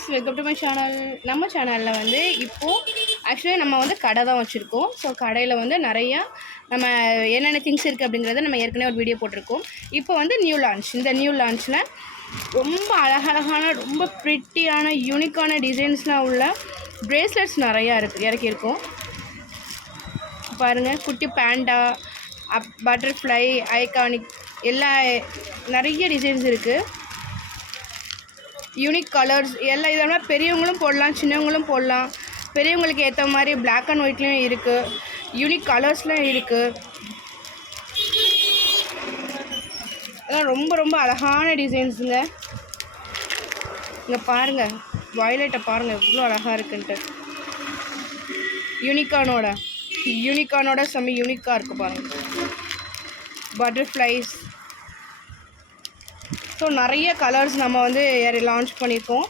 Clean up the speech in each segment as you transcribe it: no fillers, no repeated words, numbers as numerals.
Guys, welcome to my channel. நம்ம சேனலில் வந்து இப்போது ஆக்சுவலி நம்ம வந்து கடை தான் வச்சுருக்கோம். ஸோ கடையில் வந்து நிறையா நம்ம என்னென்ன திங்ஸ் இருக்குது அப்படிங்கிறத நம்ம ஏற்கனவே ஒரு வீடியோ போட்டிருக்கோம். இப்போ வந்து நியூ லான்ச். இந்த நியூ லான்ச்சில் ரொம்ப அழகழகான, ரொம்ப ப்ரிட்டியான, யூனிக்கான டிசைன்ஸ்லாம் உள்ள ப்ரேஸ்லெட்ஸ் நிறையா இறக்கியிருக்கோம். பாருங்கள், குட்டி பேண்டா, பட்டர்ஃப்ளை, ஐகானிக் எல்லா நிறைய டிசைன்ஸ் இருக்குது. யூனிக் கலர்ஸ் எல்லாம் இதெல்லாம் பெரியவங்களும் போடலாம், சின்னவங்களும் போடலாம். பெரியவங்களுக்கு ஏற்ற மாதிரி பிளாக் அண்ட் ஒயிட்லேயும் இருக்குது, யூனிக் கலர்ஸ்லாம் இருக்குது. அதெல்லாம் ரொம்ப ரொம்ப அழகான டிசைன்ஸுங்க. இங்கே பாருங்கள், வயலட்டை பாருங்கள் எவ்வளோ அழகாக இருக்குன்ட்டு. யூனிக்கானோட செம்ம யூனிக்காக இருக்குது பாருங்கள். பட்டர்ஃப்ளைஸ். ஸோ நிறைய கலர்ஸ் நம்ம வந்து லான்ச் பண்ணியிருக்கோம்.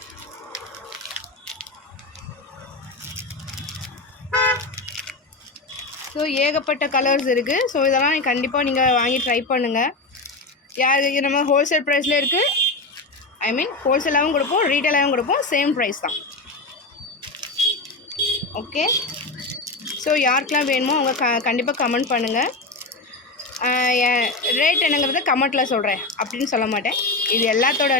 ஸோ ஏகப்பட்ட கலர்ஸ் இருக்குது. ஸோ இதெல்லாம் கண்டிப்பாக நீங்கள் வாங்கி ட்ரை பண்ணுங்கள். நம்ம ஹோல்சேல் ப்ரைஸில் இருக்குது. ஐ மீன் ஹோல்சேலாகவும் கொடுப்போம், ரீட்டெயிலாகவும் கொடுப்போம். சேம் ப்ரைஸ் தான். ஓகே. ஸோ யாருக்கெலாம் வேணுமோ அவங்க கண்டிப்பாக கமெண்ட் பண்ணுங்கள். ரேட் என்னங்கிறத கமெண்ட்டில் சொல்கிறேன் அப்படின்னு சொல்ல மாட்டேன். இது எல்லாத்தோட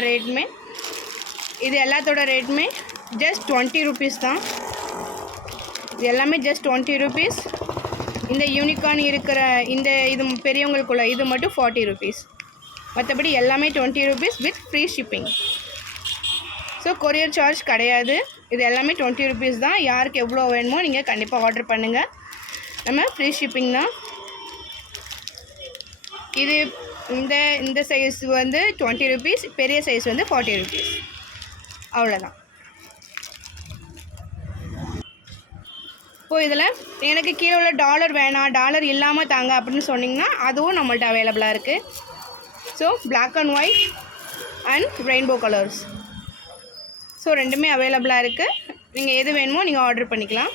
ரேட்டுமே ஜஸ்ட் 20 rupees தான். இது எல்லாமே ஜஸ்ட் 20 rupees. இந்த யூனிகார்ன் இருக்கிற இது பெரியவங்களுக்குள்ள இது மட்டும் 40 rupees. மற்றபடி எல்லாமே 20 rupees with free shipping. So courier charge கிடையாது. இது எல்லாமே 20 rupees தான். யாருக்கு எவ்வளோ வேணுமோ நீங்கள் கண்டிப்பாக ஆர்டர் பண்ணுங்கள். நம்ம ஃப்ரீ ஷிப்பிங் தான். இது இந்த சைஸ் வந்து 20 rupees, பெரிய சைஸ் வந்து 40 rupees. அவ்வளோதான். இப்போது இதில் எனக்கு கீழே உள்ள டாலர் வேணாம், டாலர் இல்லாமல் தாங்க அப்படின்னு சொன்னிங்கன்னா அதுவும் நம்மள்ட்ட அவைலபிளாக இருக்குது. So black and white and rainbow colours. So ரெண்டுமே அவைலபிளாக இருக்குது. நீங்கள் எது வேணுமோ நீங்கள் ஆர்டர் பண்ணிக்கலாம்.